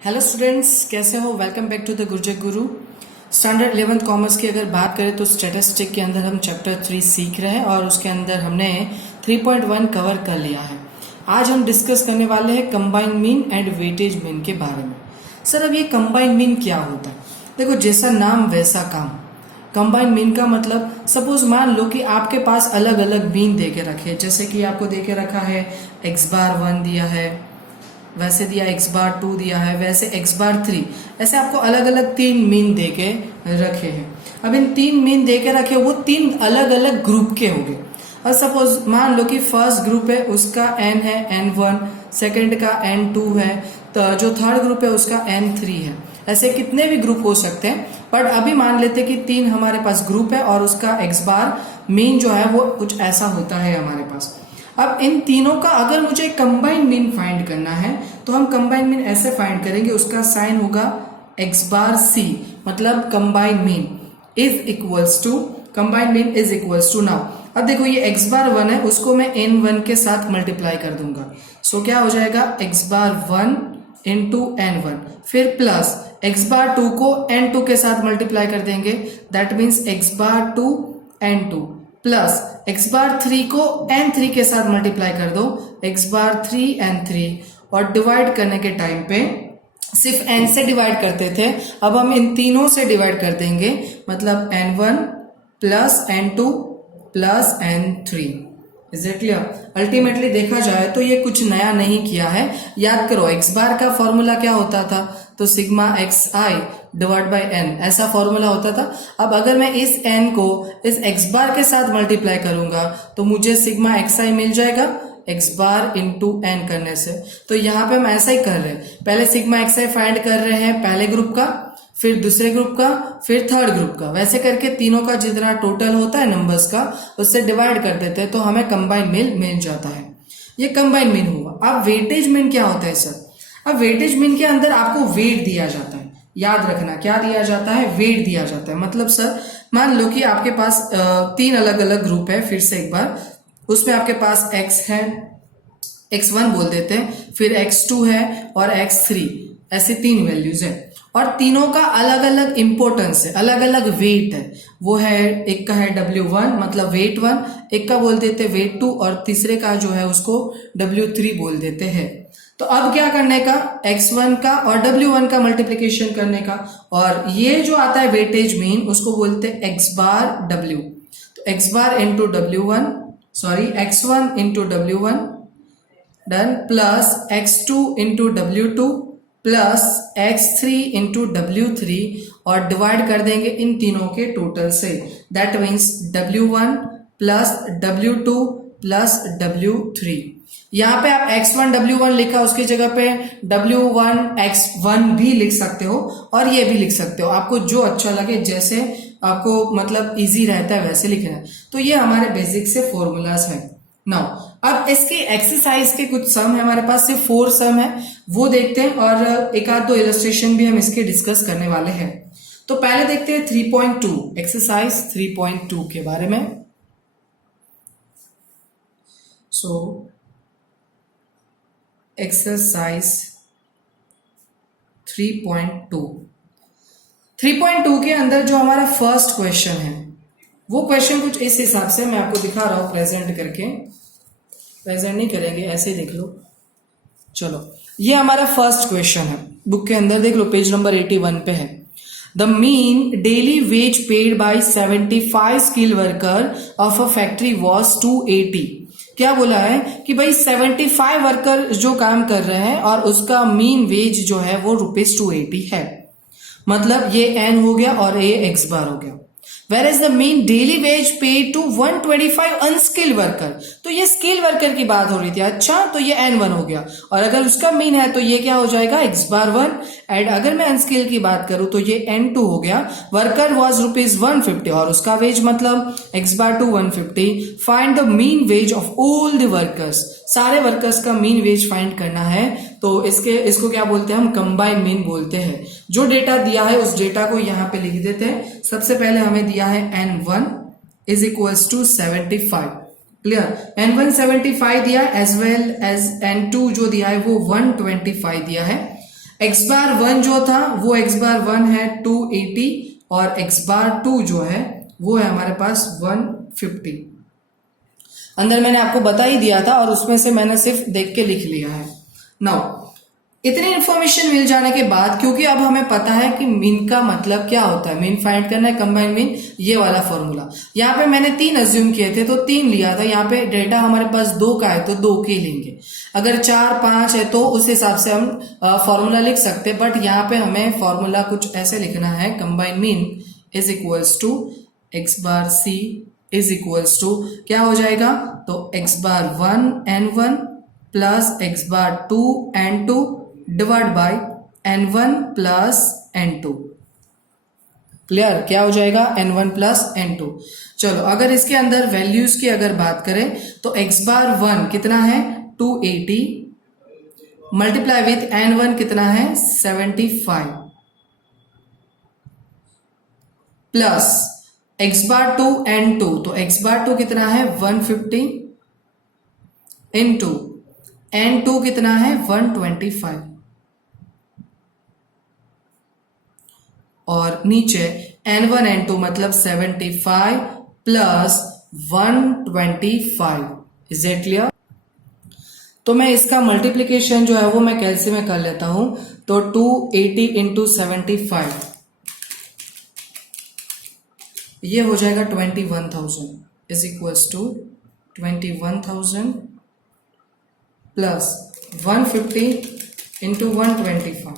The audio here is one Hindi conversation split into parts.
हेलो स्टूडेंट्स, कैसे हो? Welcome back to the गुरजे Guru. Standard 11th commerce की अगर बात करें तो स्टैटिस्टिक के अंदर हम चैप्टर 3 सीख रहे हैं और उसके अंदर हमने 3.1 कवर कर लिया है। आज हम डिस्कस करने वाले हैं combined mean and weightage mean के बारे में। सर, अब ये कंबाइंड मीन क्या होता है? देखो, जैसा नाम वैसा काम। कंबाइंड मीन का मतलब, सपोज मान लो कि आपके पास अलग अलग मीन दे के रखे, जैसे कि आपको दे के रखा है x⁻1 दिया है, वैसे दिया x⁻2 दिया है, वैसे x⁻3, ऐसे आपको अलग अलग 3 मीन दे के रखे हैं। अब इन 3 मीन दे के रखे, वो 3 अलग अलग ग्रुप के होंगे। और सपोज मान लो कि फर्स्ट ग्रुप है उसका n है n1, सेकंड का n2 है, तो जो थर्ड ग्रुप है उसका n3 है। ऐसे कितने भी ग्रुप हो सकते हैं, बट अभी मान लेते कि 3 हमारे पास ग्रुप है और उसका x⁻ मीन जो है वो कुछ ऐसा होता है हमारे पास। अब इन तीनों का अगर मुझे कंबाइंड मीन फाइंड करना है तो हम कंबाइंड मीन ऐसे फाइंड करेंगे, उसका साइन होगा x⁻c, मतलब combined mean is equals to, combined mean is equals to. Now अब देखो, ये x⁻1 है, उसको मैं n1 के साथ मल्टीप्लाई कर दूंगा। सो क्या हो जाएगा, x⁻1 इंटू n1, फिर प्लस x⁻2 को n2 के साथ मल्टीप्लाई कर देंगे, that means x⁻2 n2, plus x⁻3 को n3 के साथ मल्टीप्लाई कर दो, x⁻3 n3, और डिवाइड करने के टाइम पे सिर्फ n से डिवाइड करते थे, अब हम इन तीनों से डिवाइड कर देंगे, मतलब n1 plus n2 plus n3। Is it clear? Ultimately देखा जाए तो ये कुछ नया नहीं किया है। याद करो, x⁻ का फॉर्मूला क्या होता था, तो sigma xi divide by n, ऐसा फॉर्मूला होता था। अब अगर मैं इस n को इस x⁻ के साथ मल्टीप्लाई करूंगा तो मुझे सिग्मा xi मिल जाएगा x⁻ इंटू n करने से। तो यहाँ पे हम ऐसा ही कर रहे हैं, पहले सिग्मा xi फाइंड कर रहे हैं पहले ग्रुप का, फिर दूसरे ग्रुप का, फिर थर्ड ग्रुप का, वैसे करके तीनों का जितना टोटल होता है नंबर्स का उससे डिवाइड कर देते हैं, तो हमें कंबाइंड मीन मिल जाता है। ये कंबाइंड मीन हुआ। अब वेटेज मीन क्या होता है सर? अब वेटेज मीन के अंदर आपको वेट दिया जाता है। याद रखना, क्या दिया जाता है? वेट दिया जाता है। मतलब सर, मान लो कि आपके पास 3 अलग अलग ग्रुप है, फिर से एक बार, उसमें आपके पास x है, x1 बोल देते हैं, फिर x2 है और x3, ऐसे 3 वैल्यूज है, और तीनों का अलग अलग इंपॉर्टेंस है, अलग अलग वेट है। वो है, एक का है W1 मतलब वेट 1, एक का बोल देते हैं वेट 2, और तीसरे का जो है उसको W3 बोल देते हैं। तो अब क्या करने का, x1 का और W1 का मल्टीप्लीकेशन करने का, और ये जो आता है वेटेज मीन उसको बोलते हैं x⁻w। तो x⁻ into W1, sorry x1 into W1 done, plus x2 into W2 plus x3 into W3, और डिवाइड कर देंगे इन तीनों के टोटल से, that means W1 plus W2 plus W3। यहाँ पे आप x1 W1 लिखा, उसकी जगह पे W1 x1 भी लिख सकते हो और ये भी लिख सकते हो, आपको जो अच्छा लगे, जैसे आपको मतलब इजी रहता है वैसे लिखना है। तो ये हमारे बेसिक से फॉर्मूलाज है। नाउ अब इसके एक्सरसाइज के कुछ सम है हमारे पास, सिर्फ 4 सम है, वो देखते हैं, और एक आध 2 इलस्ट्रेशन भी हम इसके डिस्कस करने वाले हैं। तो पहले देखते हैं 3.2, एक्सरसाइज 3.2 के बारे में। सो एक्सरसाइज 3.2 के अंदर जो हमारा फर्स्ट क्वेश्चन है, वो क्वेश्चन कुछ इस हिसाब से, मैं आपको दिखा रहा हूं प्रेजेंट करके, प्रेजेंट नहीं करेंगे, ऐसे देख लो। चलो, ये हमारा फर्स्ट क्वेश्चन है, बुक के अंदर देख लो, पेज नंबर 81 पे है। The mean daily veg paid by 75 skill worker of a factory was 280। क्या बोला है कि भाई 75 वर्कर जो काम कर रहे हैं और उसका मीन वेज जो है वो ₹280 है। मतलब ये n हो गया और ये x⁻ हो गया। Whereas the mean daily wage paid to 125 unskilled worker, तो ये स्किल वर्कर की बात हो रही थी। अच्छा, तो ये n1 हो गया, और अगर उसका मीन है तो ये क्या हो जाएगा, x⁻1, एंड अगर मैं अनस्किल की बात करूं तो ये n2 हो गया। वर्कर वॉज ₹150 और उसका वेज मतलब x⁻2 150। Find the mean ways of all the workers, सारे वर्कर्स का मीन वेज फाइंड करना है, तो इसको क्या बोलते हैं हम, कंबाइंड मीन बोलते हैं। जो डेटा दिया है उस डेटा को यहाँ पे लिख देते हैं। सबसे पहले हमें दिया है n1 is equals to 75, clear, n1 75 दिया, एज वेल एज n2 जो दिया है वो 125 दिया है। x बार 1 जो था वो x बार 1 है 280 और x बार 2 जो है वो है हमारे पास 150। अंदर मैंने आपको बता ही दिया था और उसमें से मैंने सिर्फ देख के लिख लिया है। नाउ इतनी इन्फॉर्मेशन मिल जाने के बाद, क्योंकि अब हमें पता है कि मीन का मतलब क्या होता है, मीन फाइंड करना है, कंबाइंड मीन, ये वाला फॉर्मूला। यहाँ पे मैंने 3 अज्यूम किए थे तो 3 लिया था। यहाँ पे डेटा हमारे पास 2 का है तो 2 के लेंगे। अगर 4 5 है तो उस हिसाब से हम फॉर्मूला लिख सकते हैं, बट यहाँ पे हमें फॉर्मूला कुछ ऐसे लिखना है, combined mean is equals to x bar c is equals to क्या हो जाएगा, तो x bar 1 n1 plus x bar 2 n2 divide by n1 plus n2। Clear? क्या हो जाएगा, n1 प्लस n2। चलो अगर इसके अंदर वैल्यूज की अगर बात करें तो x बार 1 कितना है 280 मल्टीप्लाई विथ n1 कितना है 75 प्लस x बार 2 n2, तो x बार 2 कितना है 150 इनटू n2 कितना है 125 और नीचे n1 n2 मतलब 75 प्लस 125। Is it clear? तो मैं इसका मल्टीप्लीकेशन जो है वो मैं कैलसी में कर लेता हूं, तो 280 इंटू 75 ये हो जाएगा 21,000 is equals to 21,000 plus 150 into 125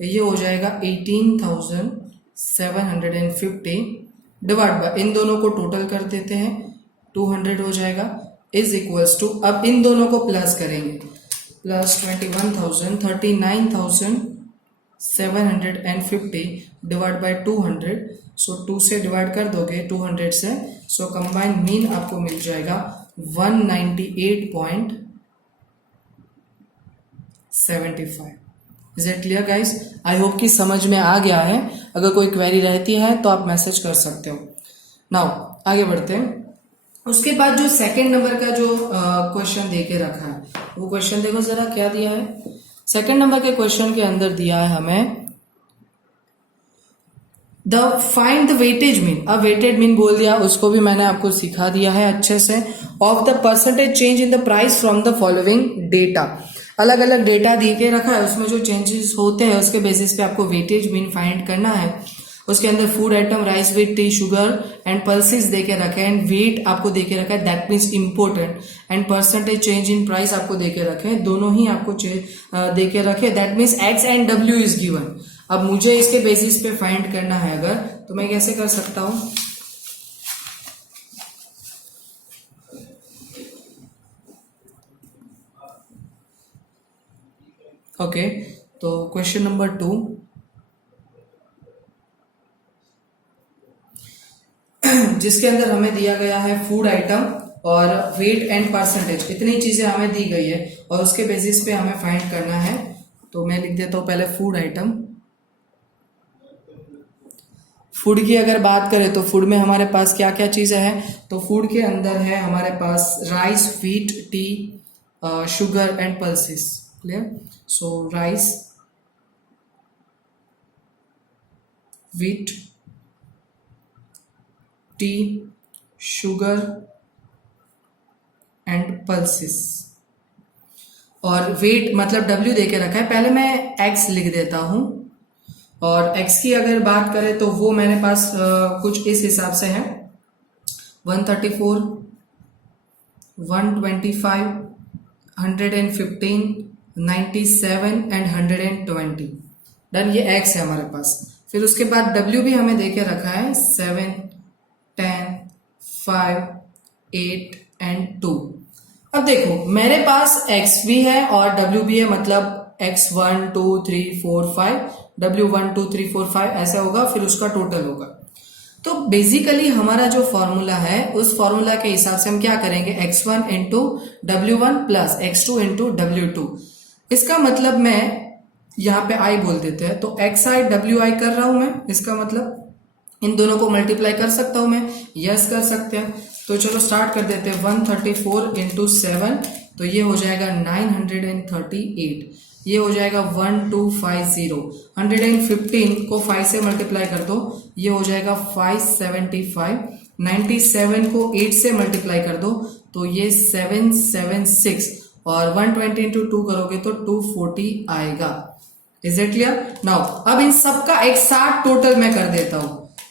ये हो जाएगा 18,750 डिवाइड बाय, इन दोनों को टोटल कर देते हैं 200 हो जाएगा इज इक्वल्स टू, अब इन दोनों को प्लस करेंगे, प्लस 21,000 39,750 डिवाइड बाय 200, सो 2 से डिवाइड कर दोगे 200 से, सो कंबाइंड मीन आपको मिल जाएगा 198.75। Is it clear guys? I hope कि समझ में आ गया है। अगर कोई क्वेरी रहती है तो आप मैसेज कर सकते हो। नाउ आगे बढ़ते हैं। उसके बाद जो सेकंड नंबर का जो क्वेश्चन दे के रखा है वो क्वेश्चन देखो जरा क्या दिया है। सेकंड नंबर के क्वेश्चन के अंदर दिया है हमें फाइंड द वेटेज मीन। अब वेटेड मीन बोल दिया, उसको भी मैंने आपको सिखा दिया है अच्छे से। Of the percentage change in the price from the following data. अलग अलग डेटा दिए के रखा है, उसमें जो चेंजेस होते हैं उसके बेसिस पे आपको वेटेज मीन फाइंड करना है। उसके अंदर food item, rice, wheat, tea, sugar and pulses दे के रखे हैं, एंड वेट आपको दे के रखा है, that means important, and percentage change in price आपको दे के रखे हैं, दोनों ही आपको दे के रखे, that means x and W is given. अब मुझे इसके बेसिस पे फाइंड करना है अगर, तो मैं कैसे कर सकता हूं, ओके तो क्वेश्चन नंबर 2, जिसके अंदर हमें दिया गया है फूड आइटम और वेट एंड परसेंटेज, इतनी चीजें हमें दी गई है और उसके बेसिस पे हमें फाइंड करना है। तो मैं लिख देता हूं पहले फूड आइटम। फूड की अगर बात करें तो फूड में हमारे पास क्या क्या चीजें हैं, तो फूड के अंदर है हमारे पास rice, wheat, tea, sugar and pulses. Clear? So rice, wheat, tea, sugar and pulses. और वेट मतलब डब्ल्यू दे के रखा है, पहले मैं एक्स लिख देता हूं। और एक्स की अगर बात करें तो वो मेरे पास कुछ इस हिसाब से है 134, 125, 115, 97 एंड 120। डन, ये एक्स है हमारे पास। फिर उसके बाद डब्ल्यू भी हमें दे के रखा है 7, 10, 5, 8 एंड 2। अब देखो मेरे पास x भी है और w भी है, मतलब x 1 2 3 4 5, w 1 2 3 4 5 ऐसा होगा, फिर उसका टोटल होगा। तो बेसिकली हमारा जो फॉर्मूला है उस फॉर्मूला के हिसाब से हम क्या करेंगे, x1 into w1 plus x2 into w2। इसका मतलब मैं यहाँ पे i बोल देते हैं, तो xi wi कर रहा हूं मैं, इसका मतलब इन दोनों को मल्टीप्लाई कर सकता हूं मैं, यस कर सकते हैं। तो चलो स्टार्ट कर देते हैं। 134 इंटू 7 तो ये हो जाएगा 938। ये हो जाएगा 1250। 115 को 5 से मल्टीप्लाई कर दो, ये हो जाएगा 575। 97 को 8 से मल्टीप्लाई कर दो तो ये 776, और 120 इंटू 2 करोगे तो 240 आएगा। Is it clear? नाउ अब इन सबका एक साथ टोटल मैं कर देता हूं,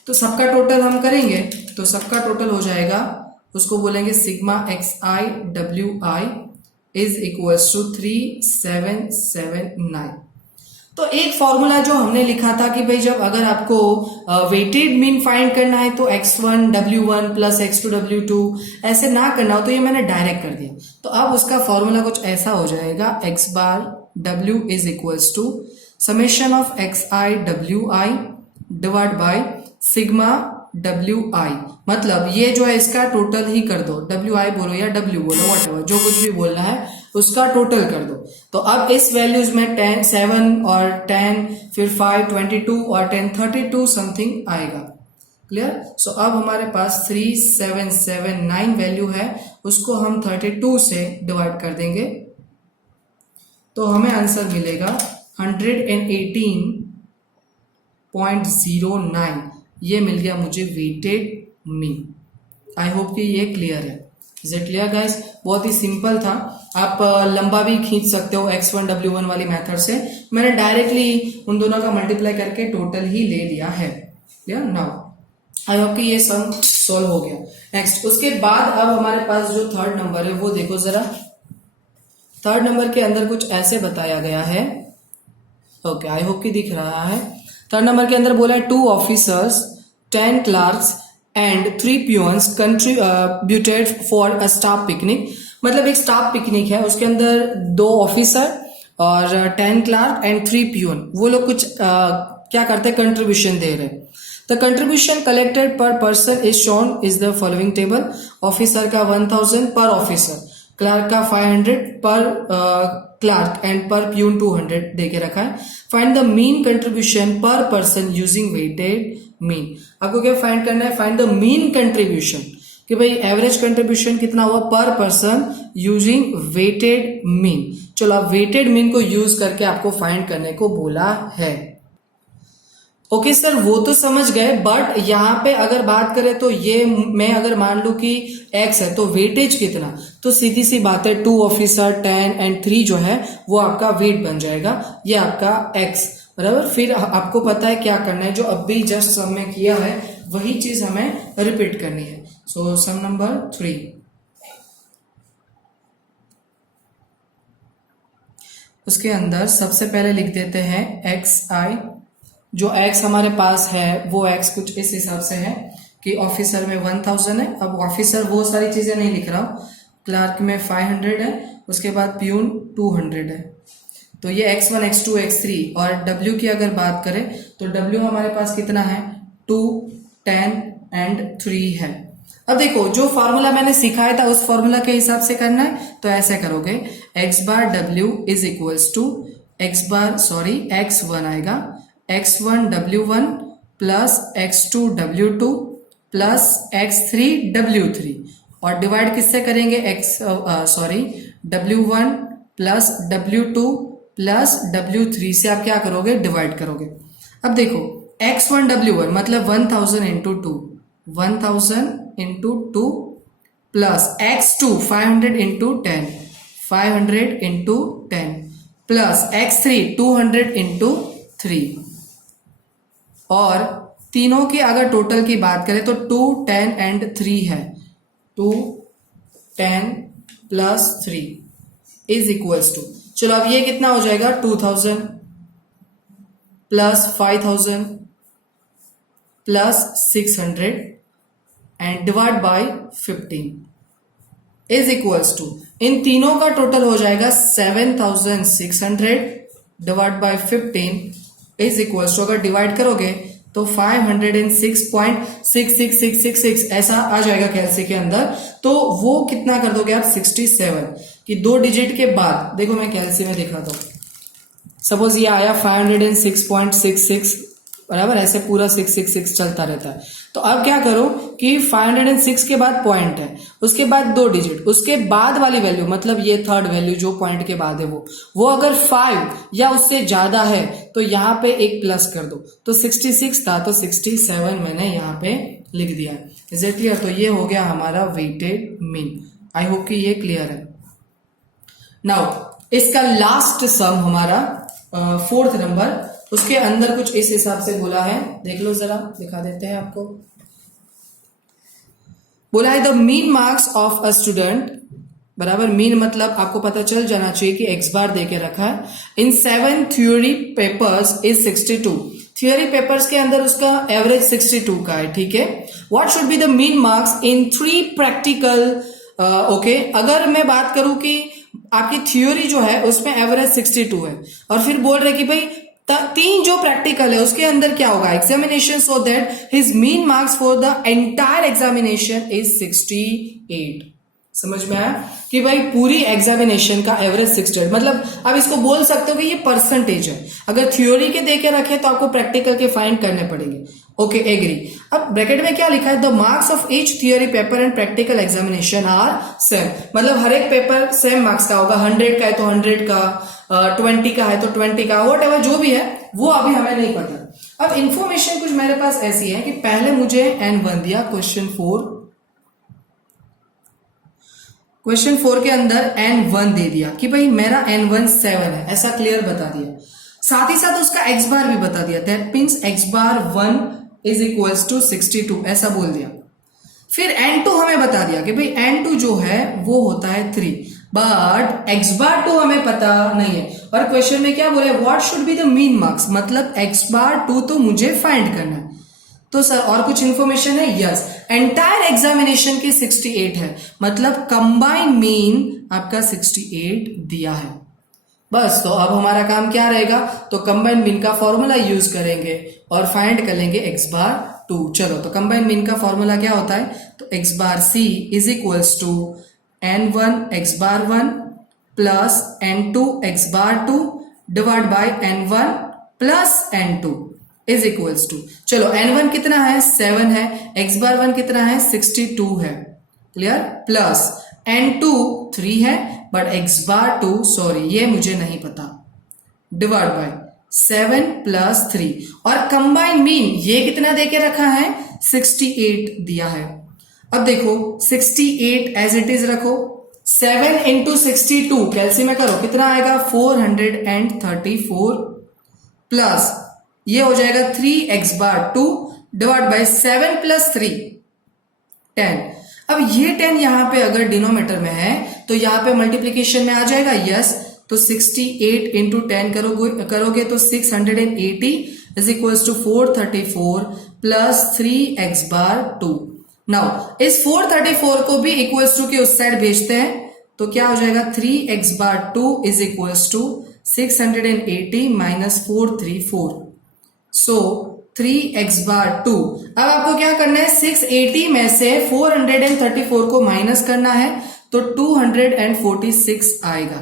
तो सबका टोटल हम करेंगे तो सबका टोटल हो जाएगा, उसको बोलेंगे sigma XIWI is equals to 3779। तो एक फॉर्मूला जो हमने लिखा था कि भाई जब अगर आपको वेटेड मीन फाइंड करना है तो x1 W1 plus x2 W2 ऐसे ना करना हो, तो ये मैंने डायरेक्ट कर दिया। तो अब उसका फॉर्मूला कुछ ऐसा हो जाएगा, x bar W is equals to summation of XIWI divide by sigma WI। मतलब ये जो है इसका टोटल ही कर दो, WI बोलो या W बोलो, व्हाटएवर जो कुछ भी बोलना है उसका टोटल कर दो। तो अब इस वैल्यूज में 10 7 और 10 फिर 5 22 और 10 32 समथिंग आएगा। क्लियर? सो अब हमारे पास 3779 वैल्यू है, उसको हम 32 से डिवाइड कर देंगे तो हमें आंसर मिलेगा 118.09। ये मिल गया मुझे वेटेड मीन। आई होप कि ये क्लियर है। Is it clear guys? बहुत ही सिंपल था, आप लंबा भी खींच सकते हो x1 W1 वाली मेथड से। मैंने डायरेक्टली उन दोनों का मल्टीप्लाई करके टोटल ही ले लिया है। क्लियर? नाउ आई होप कि ये सम सॉल्व हो गया। नेक्स्ट, उसके बाद अब हमारे पास जो थर्ड नंबर है वो देखो जरा। थर्ड नंबर के अंदर कुछ ऐसे बताया गया है। ओके, आई होप कि दिख रहा है। थर्ड नंबर के अंदर बोला है 2 officers 10 clerks and 3 peons contributed for a staff picnic. मतलब एक स्टाफ पिकनिक है, उसके अंदर 2 ऑफिसर और 10 क्लार्क एंड 3 पियोन, वो लोग कुछ क्या करते हैं, कंट्रीब्यूशन दे रहे हैं। The contribution collected per person is shown is the following table. Officer का 1000 पर ऑफिसर, क्लार्क का 500 per clerk and per peon 200 दे के रखा है। Find the mean contribution per person using weighted mean. आपको क्या फाइंड करना है? फाइंड द मीन कंट्रीब्यूशन, कि भाई एवरेज कंट्रीब्यूशन कितना हुआ पर पर्सन यूजिंग वेटेड मीन। चलो अब वेटेड मीन को यूज करके आपको फाइंड करने को बोला है। ओके सर, वो तो समझ गए, बट यहाँ पे अगर बात करें तो ये मैं अगर मान लू कि x है तो वेटेज कितना, तो सीधी सी बात है 2 ऑफिसर 10 एंड 3 जो है वो आपका वेट बन जाएगा, ये आपका x बराबर। फिर आपको पता है क्या करना है, जो अभी जस्ट सम में किया है वही चीज हमें रिपीट करनी है। सो सम नंबर 3, उसके अंदर सबसे पहले लिख देते हैं xi। जो x हमारे पास है वो x कुछ इस हिसाब से है कि ऑफिसर में 1000 है। अब ऑफिसर वो सारी चीजें नहीं लिख रहा हूं, क्लार्क में 500 है, उसके बाद प्यून 200 है। तो ये x1 x2 x3, और w की अगर बात करें तो w हमारे पास कितना है, 2 10 एंड 3 है। अब देखो जो फॉर्मूला मैंने सिखाया था उस फॉर्मूला के हिसाब से करना है, तो ऐसे करोगे x bar w is equals to x1 आएगा x1 w1 plus x2 w2 plus x3 w3, और डिवाइड किससे करेंगे w1 plus w2 plus w3 से आप क्या करोगे, डिवाइड करोगे। अब देखो x1 w1 मतलब 1000 into 2, 1000 into 2 plus x2 500 into 10, 500 into 10 plus x3 200 into 3, और तीनों की अगर टोटल की बात करें तो 2 10 एंड 3 है। 2 10 प्लस 3 इज इक्वल्स टू, चलो अब ये कितना हो जाएगा, 2000 plus 5000 plus 600 and divide by 15 is equals to, इन तीनों का टोटल हो जाएगा 7600 divide by 15 is equals to, अगर डिवाइड करोगे तो 506.66666 ऐसा आ जाएगा कैलसी के अंदर। तो वो कितना कर दोगे आप, 67 कि 2 डिजिट के बाद, देखो मैं कैलसी में दिखाता हूं, सपोज ये आया 506.66 बराबर, ऐसे पूरा 666 चलता रहता है। तो अब क्या करो कि 506 के बाद पॉइंट है, उसके बाद 2 डिजिट, उसके बाद वाली वैल्यू मतलब ये थर्ड वैल्यू जो पॉइंट के बाद है वो अगर 5 या उससे ज्यादा है तो यहाँ पे एक प्लस कर दो। तो 66 था तो 67 मैंने यहाँ पे लिख दिया है। Is it clear? तो ये हो गया हमारा वेटेड मीन। आई होप कि ये क्लियर है। नाउ इसका लास्ट सम हमारा 4th नंबर, उसके अंदर कुछ इस हिसाब से बोला है, देख लो जरा, दिखा देते हैं आपको। बोला है the mean marks of a student, बराबर, मीन मतलब आपको पता चल जाना चाहिए कि x बार दे के रखा है, इन 7 theory papers is 62। Theory papers के अंदर उसका एवरेज 62 का है, ठीक है। What should be the mean marks in 3 practical. Okay, अगर मैं बात करूं कि आपकी थ्योरी जो है उसमें एवरेज 62 है और फिर बोल रहे कि भाई 3 जो प्रैक्टिकल है उसके अंदर क्या होगा examination, so that his mean marks for the entire examination is 68। समझ में आया कि भाई पूरी एग्जामिनेशन का एवरेज 68, मतलब आप इसको बोल सकते हो कि ये परसेंटेज है। अगर थ्योरी के देके रखे तो आपको प्रैक्टिकल के फाइंड करने पड़ेंगे। Okay, agree. अब ब्रैकेट में क्या लिखा है, the marks of each theory paper and practical examination are same, मतलब हर एक पेपर सेम मार्क्स का होगा। 100 का है तो 100 का, 20 का है तो 20 का, वॉट एवर जो भी है वो अभी हमें नहीं पता। अब इंफॉर्मेशन कुछ मेरे पास ऐसी है कि पहले मुझे N1 दिया क्वेश्चन 4 के अंदर N1 दे दिया कि भाई मेरा N1 7 है, ऐसा क्लियर बता दिया। साथ ही साथ उसका x बार भी बता दिया, that means x bar 1 is equals to 62, ऐसा बोल दिया। फिर N2 हमें बता दिया कि भाई N2 जो है वो होता है 3, बट x बार 2 हमें पता नहीं है। और क्वेश्चन में क्या बोले, what should be the mean marks, मतलब x बार 2 तो मुझे फाइंड करना है। तो सर और कुछ इंफॉर्मेशन है, यस, एंटायर एग्जामिनेशन की 68 है, मतलब कंबाइन मीन आपका 68 दिया है। बस, तो अब हमारा काम क्या रहेगा, तो कंबाइन मीन का फॉर्मूला यूज करेंगे और फाइंड कर लेंगे x बार 2। चलो, तो कंबाइन मीन का फॉर्मूला क्या होता है, तो x bar c is equals to n1 x bar 1 plus n2 x bar 2 divide by n1 plus n2 is equals to, चलो n1 कितना है 7 है, x बार 1 कितना है 62 है, क्लियर, प्लस n2 3 है, बट x बार 2 सॉरी ये मुझे नहीं पता, डिवाइड बाय 7 प्लस 3, और कंबाइन मीन ये कितना देके रखा है 68 दिया है। अब देखो 68 एज इट इज रखो, 7 इंटू 62 कैलसियम में करो कितना आएगा 434 प्लस ये हो जाएगा 3x bar 2 divide bye 7 plus 3 10। अब ये 10 यहां पे अगर डिनोमिनेटर में है तो यहां पे मल्टीप्लीकेशन में आ जाएगा, यस। तो 68 इंटू 10 करोगे तो 680 is equals to 434 plus 3x bar 2। Now इस 434 को भी इक्वल्स टू के उस साइड भेजते हैं तो क्या हो जाएगा 3x bar 2 is equals to 680 minus 434, so 3x bar 2। अब आपको क्या करना है 680 में से 434 को माइनस करना है तो 246 आएगा।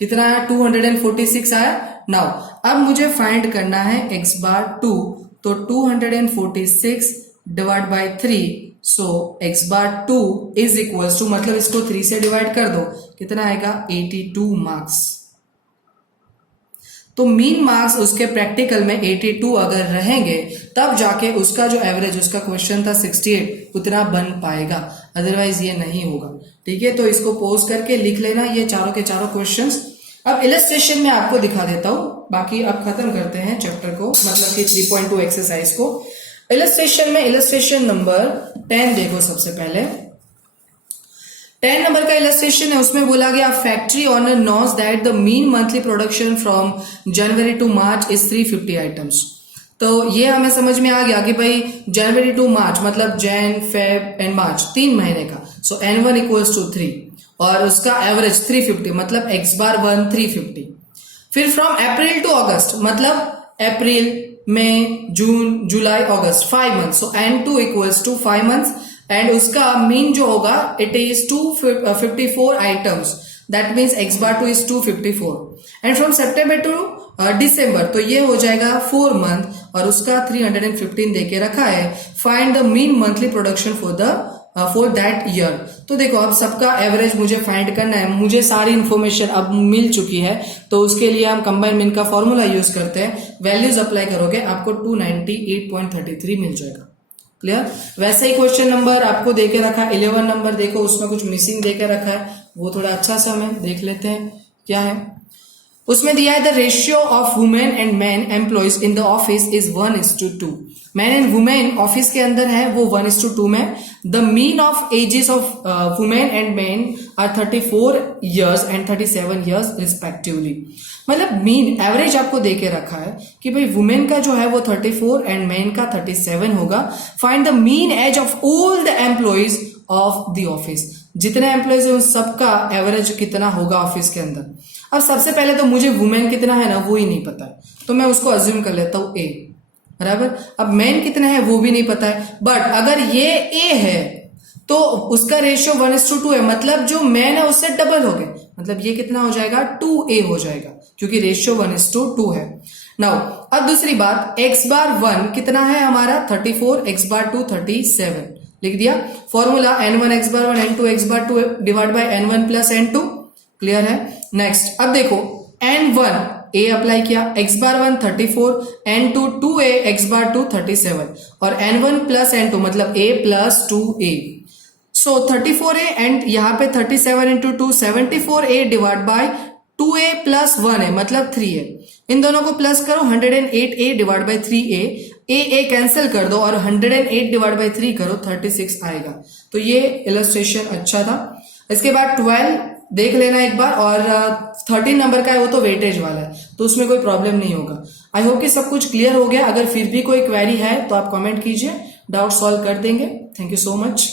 कितना आया 246 आया। नाउ अब मुझे फाइंड करना है x बार 2, तो 246 divide by 3, so x bar 2 is equals to, मतलब इसको 3 से डिवाइड कर दो कितना आएगा 82 मार्क्स। तो मीन मार्क्स उसके प्रैक्टिकल में 82 अगर रहेंगे तब जाके उसका जो एवरेज, उसका क्वेश्चन था 68 उतना बन पाएगा, अदरवाइज ये नहीं होगा। ठीक है, तो इसको पोज करके लिख लेना ये चारों के चारों क्वेश्चंस। अब इलस्ट्रेशन में आपको दिखा देता हूं, बाकी अब खत्म करते हैं चैप्टर को, मतलब कि 3.2 एक्सरसाइज को। इलस्ट्रेशन में इलस्ट्रेशन नंबर 10 देखो। सबसे पहले 10 नंबर का इलस्ट्रेशन है, उसमें बोला गया factory owner knows that the mean monthly production from January to March is 350 items. तो ये हमें समझ में आ गया कि भाई जनवरी टू मार्च मतलब जैन फेब एंड मार्च 3 महीने का, सो n1 इक्वल्स टू 3 और उसका एवरेज 350 मतलब x बार 1 350। फिर फ्रॉम अप्रैल टू अगस्त मतलब April May June July August 5 month, so n2 equals to 5 months and उसका मीन जो होगा it is 254 items, that means x bar two is 254 and from September to December तो ये हो जाएगा 4 मंथ और उसका 315 देके रखा है। Find the mean monthly production for that year. तो देखो अब सबका एवरेज मुझे फाइंड करना है, मुझे सारी इंफॉर्मेशन अब मिल चुकी है, तो उसके लिए हम कंबाइन मीन का फॉर्मूला यूज करते हैं। वैल्यूज अप्लाई करोगे आपको 298.33 मिल जाएगा। क्लियर? वैसे ही क्वेश्चन नंबर आपको देके रखा है 11 नंबर, देखो उसमें कुछ मिसिंग देके रखा है, वो थोड़ा अच्छा सा हमें देख लेते हैं क्या है। उसमें दिया है the ratio of women and man employees in the office is 1:2। Man and women office के अंदर है वो 1:2 में। The mean of ages of women and man are 34 years and 37 years respectively. मतलब मीन एवरेज आपको देके रखा है कि भाई वुमेन का जो है वो 34 एंड मैन का 37 होगा। Find the mean age of all the employees of the office. जितने एम्प्लॉयज है उन सबका एवरेज कितना होगा ऑफिस के अंदर। अब सबसे पहले तो मुझे वुमेन कितना है ना वो ही नहीं पता है, तो मैं उसको अज्यूम कर लेता हूं ए, बराबर। अब मैन कितना है वो भी नहीं पता है, बट अगर ये ए है तो उसका रेशियो 1:2 है, मतलब जो मैन है उससे डबल हो गए, मतलब ये कितना हो जाएगा 2A हो जाएगा, क्योंकि रेशियो 1:2 है। नाउ अब दूसरी बात, x बार 1 कितना है हमारा 34, x बार 2 37 लिख दिया। Formula n1 x bar 1 n2 x bar 2 divide by n1 plus n2। Clear है? नेक्स्ट अब देखो n1 a अप्लाई किया, x bar 1 34, n2 2a, x bar 2 37 और n1 प्लस n2 मतलब a plus 2a। So 34a and यहाँ पे 37 into 2 74a divide by 2a plus 1 है मतलब 3a। इन दोनों को प्लस करो 108a divide by 3a, a cancel कर दो और 108 डिवाइड बाय 3 करो 36 आएगा। तो ये इलस्ट्रेशन अच्छा था। इसके बाद 12 देख लेना एक बार, और 13 नंबर का है वो तो वेटेज वाला है, तो उसमें कोई प्रॉब्लम नहीं होगा। आई होप कि सब कुछ क्लियर हो गया। अगर फिर भी कोई क्वेरी है तो आप कमेंट कीजिए, डाउट सॉल्व कर देंगे। Thank you so much.